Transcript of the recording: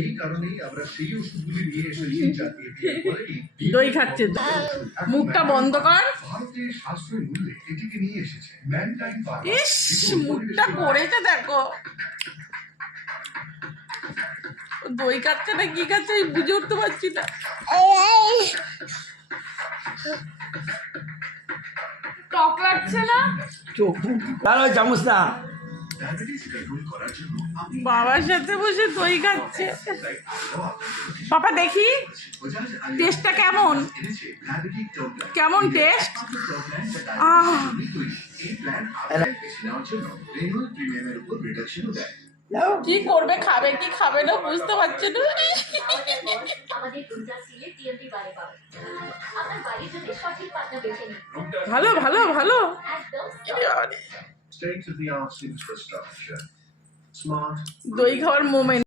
এই কারণেই আমরা সেই ওষুধগুলি নিয়ে এসেছি যাতে দই খাচ্ছে, মুখটা বন্ধ কর। ভারতের সাশ্রয়ী মূল্যে এটিকে নিয়ে এসেছে ম্যানকাইন্ড ফার্মা। ইস, মুখটা করেছে দেখো। দই খাচ্ছে না কি খাচ্ছে আমি বুঝে উঠতে পারছি না। টক লাগছে না? চোখ ভালো চামচ না। ডায়াবেটিস কন্ট্রোল করার জন্য আপনি বাবার সাথে বসে দই খাচ্ছে। পাপা দেখি টেস্টটা কেমন, কেমন টেস্ট? কি করবে, খাবে কি খাবে না বুঝতে পারছে না। ভালো ভালো ভালো। state of the art infrastructure, smart দই খাওয়ার মোমেন্ট।